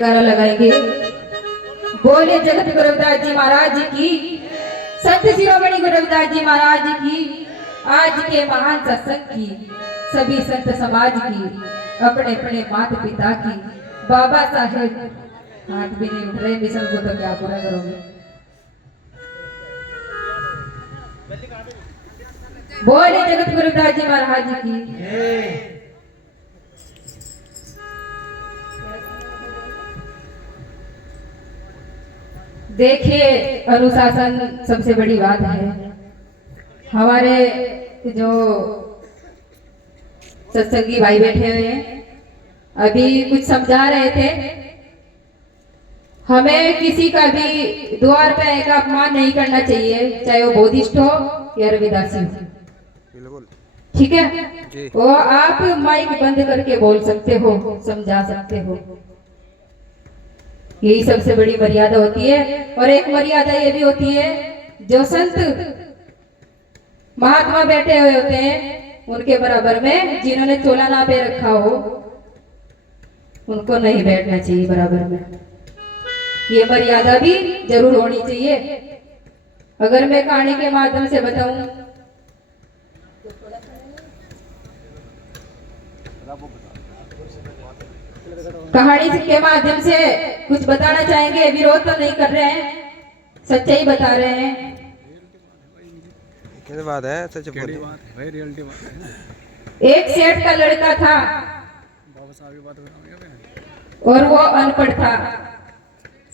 लगाएंगे। बोले जगत गुरु रविदास जी महाराज की, संत शिरोमणि गुरु रविदास जी महाराज की, आज के महान सत्संग की, सभी संत समाज की, अपने अपने माता पिता की। बाबा साहेब हाथ भी नहीं उठ रहे, मिशन को तो क्या पूरा करोगे। बोले जगत गुरु रविदास जी महाराज की। देखिए, अनुशासन सबसे बड़ी बात है। हमारे जो सत्संगी भाई बैठे हुए हैं, अभी कुछ समझा रहे थे। हमें किसी का भी द्वार पे एक अपमान नहीं करना चाहिए, चाहे वो बौद्धिस्ट हो या रविदासी हो। ठीक है, वो आप माइक बंद करके बोल सकते हो, समझा सकते हो। यही सबसे बड़ी मर्यादा होती है। और एक मर्यादा ये भी होती है, जो संत महात्मा बैठे हुए होते हैं उनके बराबर में, जिन्होंने चोला ना पे रखा हो, उनको नहीं बैठना चाहिए बराबर में। ये मर्यादा भी जरूर होनी चाहिए। अगर मैं कहानी के माध्यम से बताऊं, कहानी के माध्यम से कुछ बताना चाहेंगे। विरोध तो नहीं कर रहे हैं, सच्चाई बता रहे हैं। क्या बात है, सच बोल भाई, रियलिटी बात है। एक सेठ का लड़का था और वो अनपढ़ था।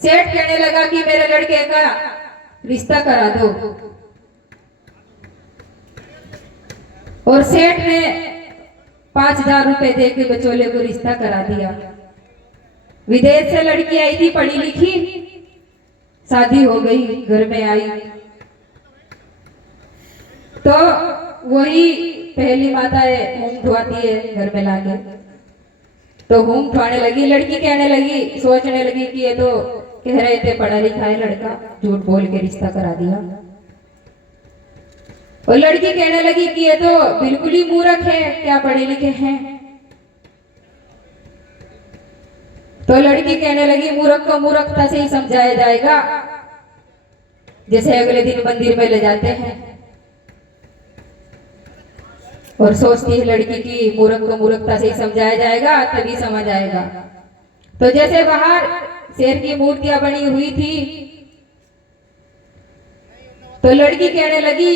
सेठ कहने लगा कि मेरे लड़के का रिश्ता करा दो, और सेठ ने 5,000 रुपए देकर बचोले को रिश्ता करा दिया। विदेश से लड़की आई थी, पढ़ी लिखी, शादी हो गई, घर में आई तो वही पहली माता है, होम धुआती है घर में लाके। तो होम धुआने लगी, लड़की कहने लगी, सोचने लगी कि ये तो कह रहे थे पढ़ा लिखा है लड़का, झूठ बोल के रिश्ता करा दिया। और लड़की कहने लगी कि ये तो बिल्कुल ही मूर्ख है, क्या पढ़े लिखे हैं। तो लड़की कहने लगी, मूर्ख को मूर्खता से ही समझाया जाएगा, जैसे अगले दिन मंदिर में ले जाते हैं। और सोचती है लड़की की मूर्ख को मूर्खता से ही समझाया जाएगा, तभी समझ आएगा। तो जैसे बाहर शेर की मूर्तियां बनी हुई थी, तो लड़की कहने लगी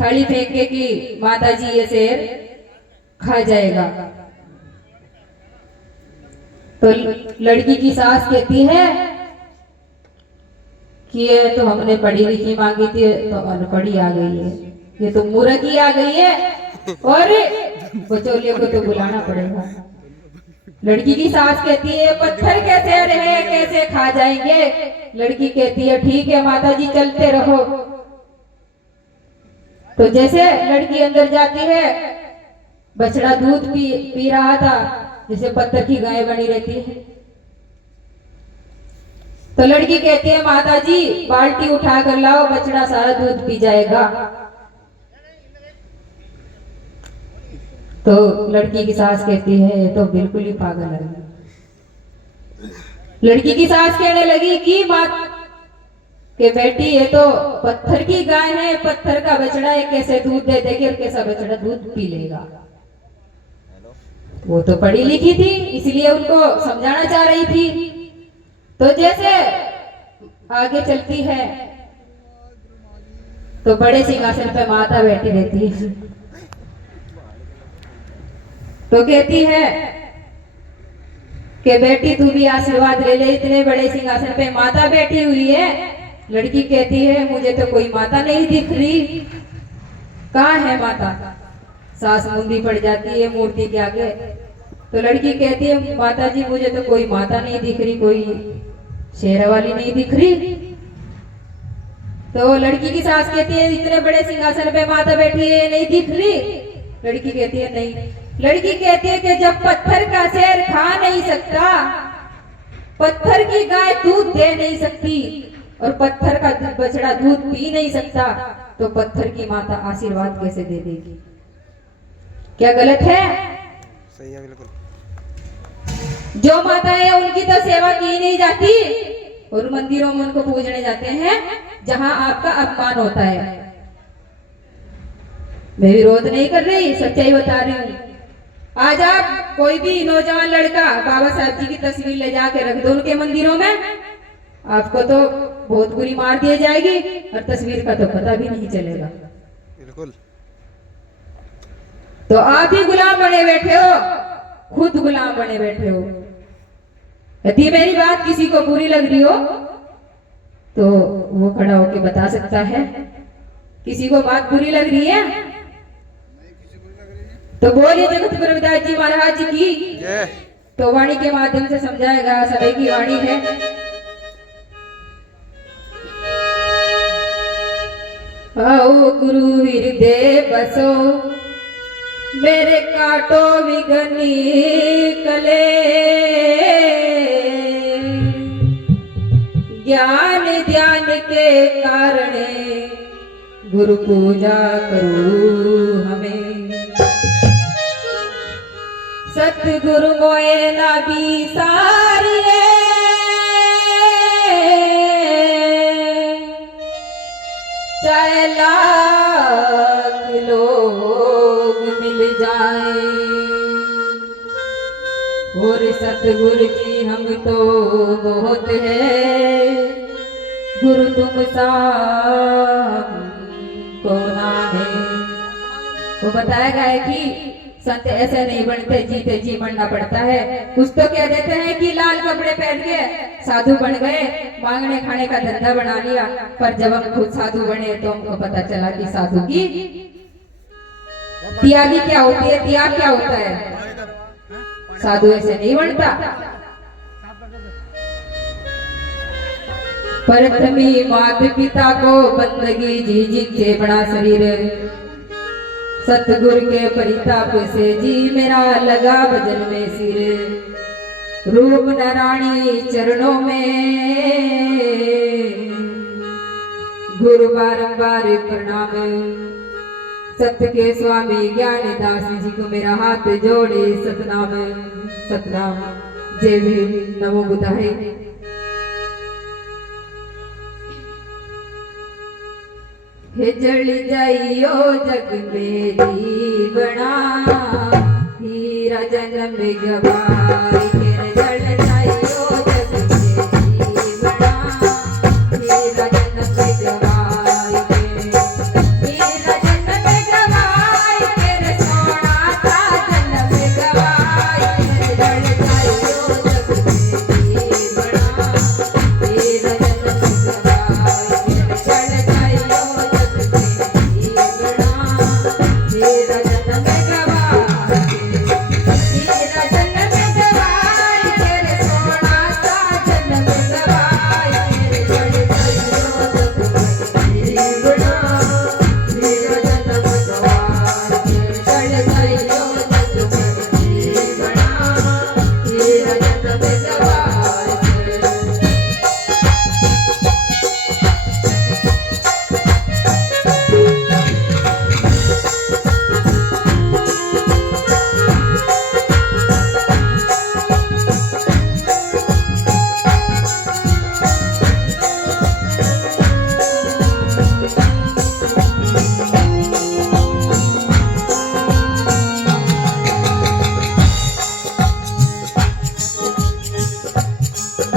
थाली फेंक के कि माता जी ये शेर खा जाएगा। तो लड़की की सास कहती है कि ये तो हमने पढ़ी लिखी मांगी थी, तो अनपढ़ी आ गई है, ये तो मूर्ख ही आ गई है, और बचोलियों को तो बुलाना पड़ेगा। लड़की की सास कहती है पत्थर के शेर है, कैसे खा जाएंगे। लड़की कहती है ठीक है माता जी, चलते रहो। तो जैसे लड़की अंदर जाती है, बछड़ा दूध पी रहा था, जैसे पत्थर की गाय बनी रहती है। तो लड़की कहती है माता जी बाल्टी उठा कर लाओ, बछड़ा सारा दूध पी जाएगा। तो लड़की की सास कहती है ये तो बिल्कुल ही पागल है। लड़की की सास कहने लगी कि माँ के बेटी ये तो पत्थर की गाय है, पत्थर का बछड़ा है, कैसे दूध दे देगी और कैसा बछड़ा दूध पी लेगा। वो तो पढ़ी लिखी थी, इसलिए उनको समझाना चाह रही थी। तो जैसे आगे चलती है, तो बड़े सिंहासन पे माता बैठी रहती है। तो कहती है कि बेटी तू भी आशीर्वाद ले ले, इतने बड़े सिंहासन पे माता बैठी हुई है। लड़की कहती है मुझे तो कोई माता नहीं दिख रही, कहाँ है माता। सास मुंदी पड़ जाती है मूर्ति के आगे। तो लड़की कहती है माता जी मुझे तो कोई माता नहीं दिख रही, कोई शेर वाली नहीं दिख रही। तो लड़की की सास कहती है इतने बड़े सिंहासन पे माता बैठी है, नहीं दिख रही। लड़की कहती है नहीं। लड़की कहती है कि जब पत्थर का शेर खा नहीं सकता, पत्थर की गाय दूध दे नहीं सकती, और पत्थर का बछड़ा दूध पी नहीं सकता, तो पत्थर की माता आशीर्वाद कैसे दे देगी। क्या गलत है? सही है बिल्कुल। जो माताएं उनकी तो सेवा की नहीं जाती और मंदिरों में उनको पूजने जाते हैं जहां आपका अपमान होता है। मैं विरोध नहीं कर रही, सच्चाई बता रही हूँ। आज आप कोई भी नौजवान लड़का बाबा साहब जी की तस्वीर ले जाके रख दो उनके मंदिरों में, आपको तो बहुत बुरी मार दी जाएगी और तस्वीर का तो पता भी नहीं चलेगा। बिल्कुल। तो आप ही गुलाम बने बैठे हो, खुद गुलाम बने बैठे हो। यदि मेरी बात किसी को बुरी लग रही हो तो वो खड़ा होके बता सकता है। किसी को बात बुरी लग रही है तो बोलिए जगत गुरु रविदास जी महाराज जी की। तो वाणी के माध्यम से समझाएगा, सभी की वाणी है। आओ गुरु हृदय बसो मेरे काटो विघनी कले, ज्ञान ध्यान के कारण गुरु पूजा करो हमें। सतगुरु मोए ना भी सारिए, चाहे लाख लोग मिल जाए, और सतगुरु जी हम तो बहुत है, गुरु तुम सा को ना है। वो बताया गया है कि संत ऐसे नहीं बनते, जीते जी बनना पड़ता है। कुछ तो कह देते हैं कि लाल कपड़े पहन के साधु बन गए, मांगने खाने का धंधा बना लिया, पर जब हम खुद साधु बने तो हमको पता चला कि साधु की त्यागी क्या होती है, त्याग क्या होता है। साधु ऐसे नहीं बनता। प्रथमी माता पिता को बंदगी जी जिथे बड़ा शरीर, सतगुरु के परिताप से जी मेरा लगा भजन में सिर, रूप नारायणी चरणों में गुरु बारंबार प्रणाम। सत्य के स्वामी ज्ञानदास जी को मेरा हाथ जोड़े सतनाम सतनाम। जय भीम, नमो बुद्धाय। हे जल जाइयो जग मेरी बना, हीरा जन्म गवाई फिर जल जाइयो जग मेरी बना, हीरा जन्म गवाई हीरा जन्म गवाई फिर सोना था जन्म गवाई फिर जल जाइयो जग मेरी बना, हीरा जन्म गवाई फिर जल जाइयो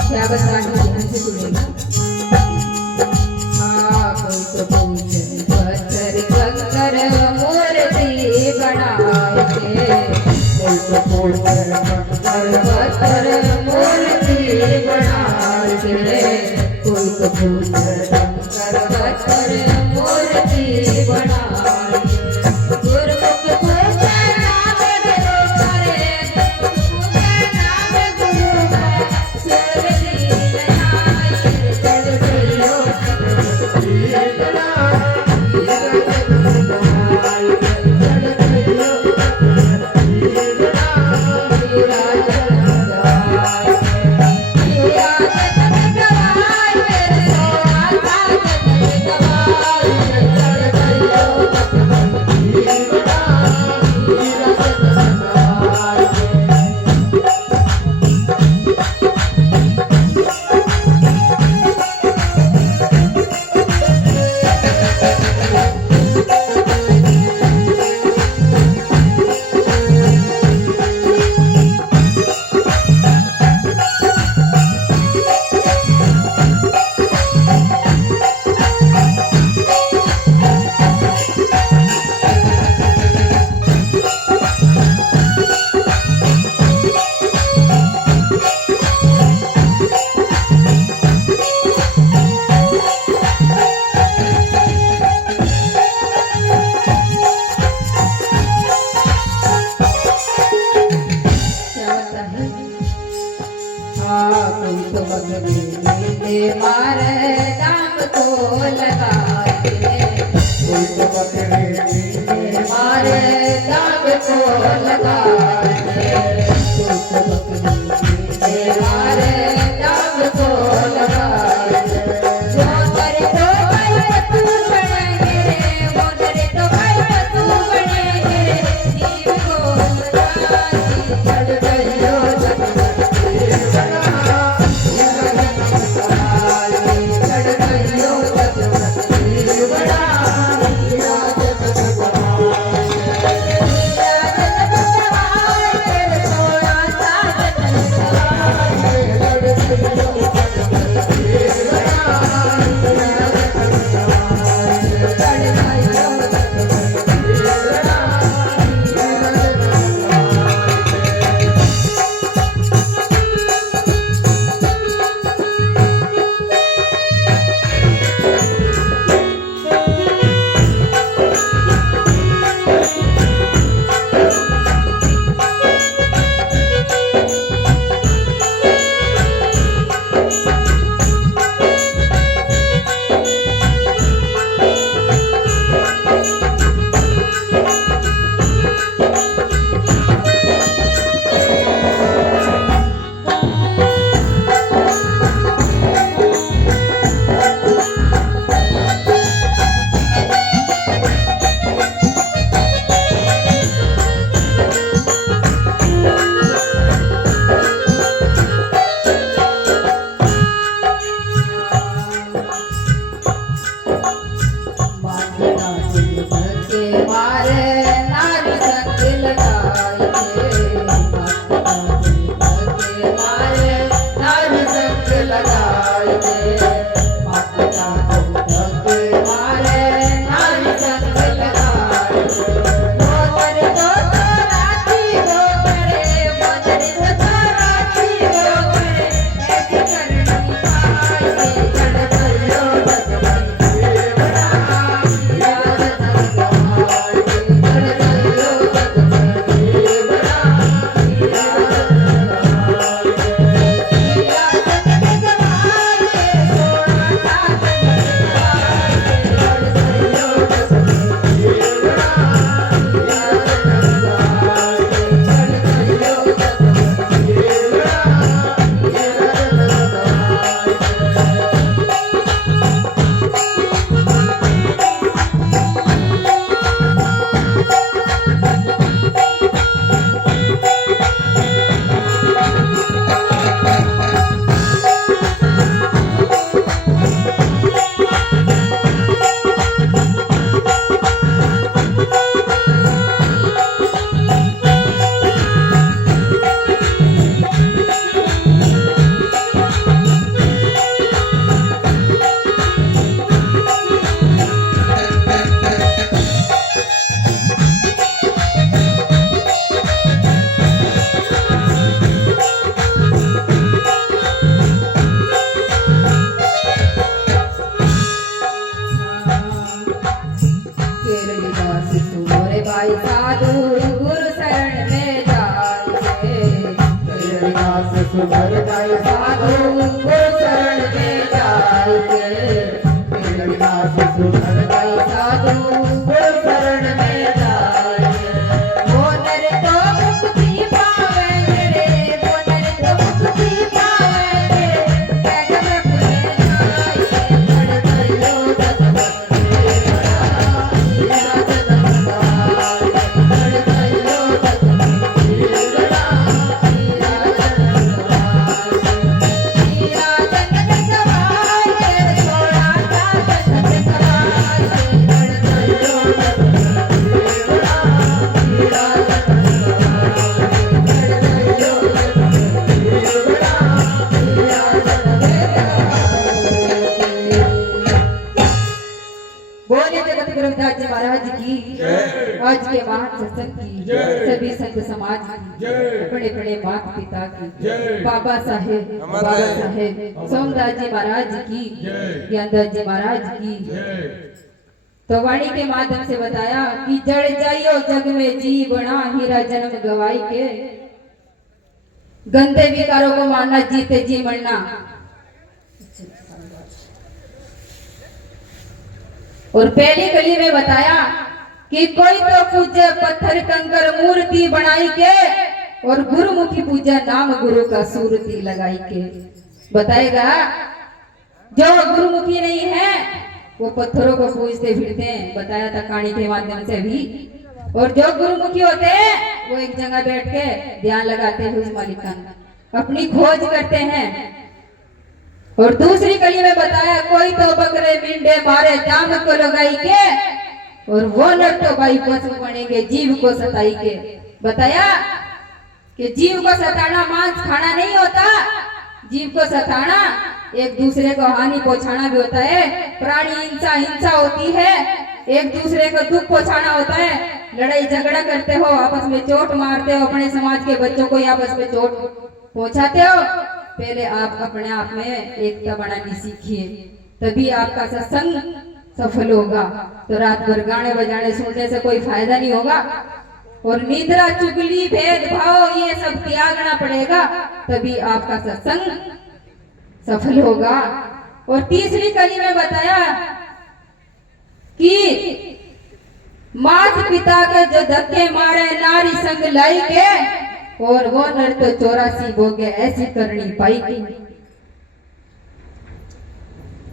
क्या बता ध्यान से सुनेगा। कोई तो पूजन पत्थर कंकर मूर्ति बनाए थे, कोई तो पूजन पत्थर मूर्ति बनाए थे, कोई तो पूजन पत्थर मूर्ति बनाए थे। गुरमुख पूजन नाम गुरु करे, पूजन नाम गुरु करे, बगली नीले मारे दाम को लगाए उल्ट बकरे नीले मारे दाम को लगाए उल्ट बकरे नीले मारे दाम को लगाए वो करे तो भाई तू बनेंगे वो करे तो भाई तू बनेंगे जीव को राजी चढ़ गयो चढ़ गयो बड़ा भाई साधु गुरु शरण में जाए रविदास सुधर जाए साधु गुरु शरण में जाए रविदास सुधर भाई साधु गुरु शरण में जाए वो नर तो मुक्ति पावे रे वो नर तो मुक्ति पावे रे पैगंबर पुणे जाए चढ़ गयो महाराज की आज के महान सत्संग की सभी संत समाज की बड़े बड़े माता पिता की बाबा साहेब सोमदास जी महाराज की ज्ञानदास जी महाराज की तो वाणी के माध्यम से बताया कि जड़ जाइयो जग में जी बना हीरा जन्म गवाई के गंदे विकारों को मानना जीते जी मरना और पहली कली में बताया कि कोई तो पूजे पत्थर कंकर मूर्ति बनाई के और गुरुमुखी पूजा नाम गुरु का सूरती लगाई के। बताएगा जो गुरुमुखी नहीं है वो पत्थरों को पूजते फिरते हैं, बताया था कहानी के माध्यम से भी। और जो गुरुमुखी होते हैं वो एक जगह बैठ के ध्यान लगाते हैं, उस मालिक का अपनी खोज करते हैं। और दूसरी कली में बताया कोई तो बकरे मिंडे मारे जाम को लगाई के और वो नर तो भाई पशु बनेंगे जीव को सताई के। बताया कि जीव को सताना मांस खाना नहीं होता, जीव को सताना एक दूसरे को हानि पहुंचाना भी होता है। प्राणी हिंसा होती है, एक दूसरे को दुख पहुंचाना होता है, लड़ाई झगड़ा करते हो, आपस में चोट मारते हो, अपने समाज के बच्चों को आपस में चोट पहुंचाते हो। पहले आप अपने आप में एकता बनानी सीखिए, तभी आपका सत्संग सफल होगा। तो रात भर गाने बजाने सुनने से कोई फायदा नहीं होगा। और निद्रा चुगली भेदभाव ये सब त्यागना पड़ेगा, तभी आपका सत्संग सफल होगा। और तीसरी कली में बताया कि माता पिता के जो धक्के मारे नारी संग लाई के और वो नर तो 84 भोगे ऐसी करनी पाई की।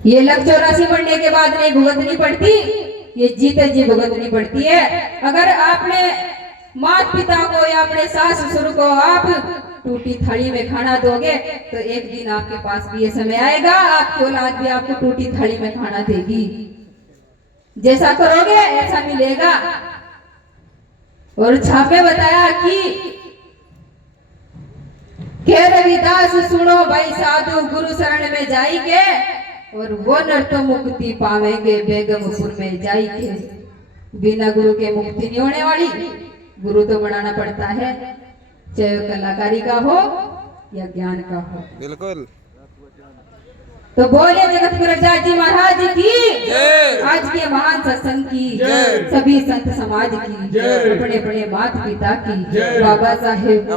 ये लग 84 बढ़ने के बाद नहीं भुगतनी पड़ती, ये जीते जी भुगतनी पड़ती है। अगर आपने माता पिता को या अपने सास ससुर को आप टूटी थाली में खाना दोगे तो एक दिन आपके पास भी ये समय आएगा, आपकी औलाद भी आपको टूटी थाली में खाना देगी। जैसा करोगे ऐसा मिलेगा। और छापे बताया कि रविदास सुनो भाई साधु गुरु शरण में जाइए और वो नर तो मुक्ति पावेंगे बेगमपुर में जाइए। बिना गुरु के मुक्ति नहीं होने वाली, गुरु तो बनाना पड़ता है, चाहे कलाकारी का हो या ज्ञान का हो। बिल्कुल। तो बोले जगत गुरु जी महाराज की, आज के महान सत्संग की, सभी संत समाज की, अपने अपने माता पिता की, बाबा साहेब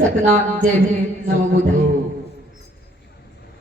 सतनाम, जय भीम, नमो बुद्धाय।